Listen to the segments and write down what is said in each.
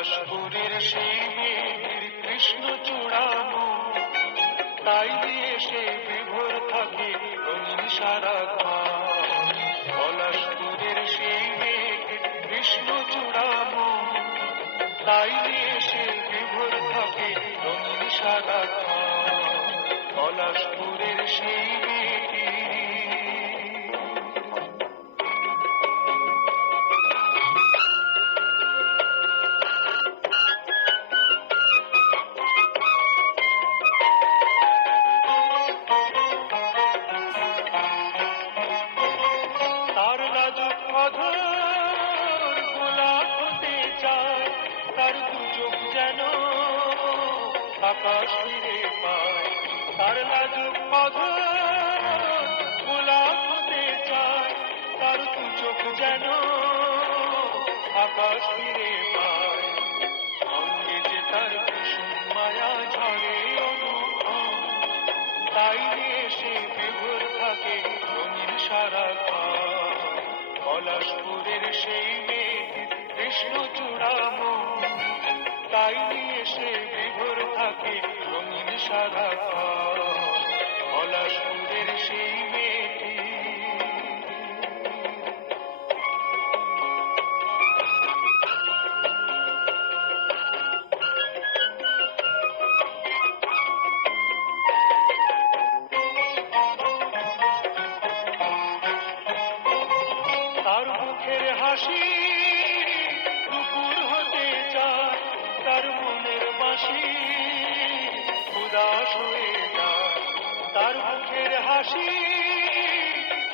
পলাশপুরের সেই মেয়ের কৃষ্ণ চূড়ানো, তাই দিয়ে সে বিভোর থাকে রঙিন সারাক্ষণ। পলাশপুরের সেই মেয়ের কৃষ্ণ চূড়ানো, তাই দিয়ে সে বিভোর থাকে রঙিন সারাক্ষণ। পলাশপুরের সেই মেয়েটি তার লাজুক অধর গোলাপ হতে চায়, তার দু চোখ যেন আকাশ ফিরে পায়। তার লাজুক অধর গোলাপ হতে চায়, তার দু চোখ যেন আকাশ ফিরে পায়। সঙ্গে যে তার কুসুম মায়া ঝরে অনুক্ষণ, তাই নিয়ে সে বিভোর থাকে রঙিন সারাক্ষণ। পলাশপুরের সেই মেয়েটি কৃষ্ণ চূড়ামন, তাই নিয়ে সে বিভোর থাকে রঙিন সারাক্ষণ। পলাশপুরের সেই মেয়েটি তার মুখের হাসি দুপুর হতে চায়, তার মনের বাঁশি উদাস হয়ে যায়। তার মুখের হাসি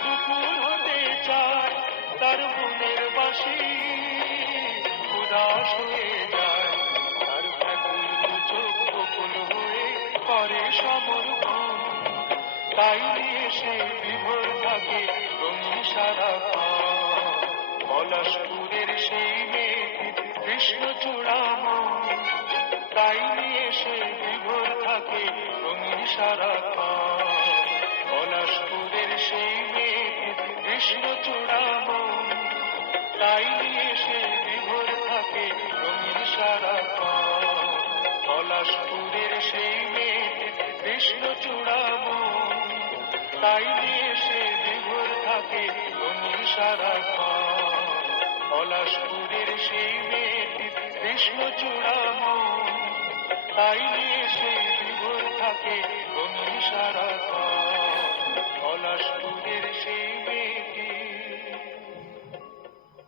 দুপুর হতে চায়, তার মনের বাঁশি উদাস হয়ে যায়। তার ব্যাকুল চোখ বকুল হয়ে করে সমর্পণ, তাই দিয়ে সে বিভোর থাকে রঙিন সারাক্ষণ। পলাশপুরের সেই মেয়েটি কৃষ্ণ চূড়ামন, তাই নিয়ে সে বিভোর থাকে রঙিন সারাক্ষণ। পলাশপুরের সেই মেয়েটি কৃষ্ণ চূড়ামন, তাই নিয়ে সে বিভোর থাকে রঙিন সারাক্ষণ। পলাশপুরের সেই মেয়েটি কৃষ্ণ চূড়ামন, তাই নিয়ে সে বিভোর থাকে রঙিন সারাক্ষণ। পলাশপুরের সেই মেয়েটি কৃষ্ণ চূড়ামন, তাই নিয়ে সে বিভোর থাকে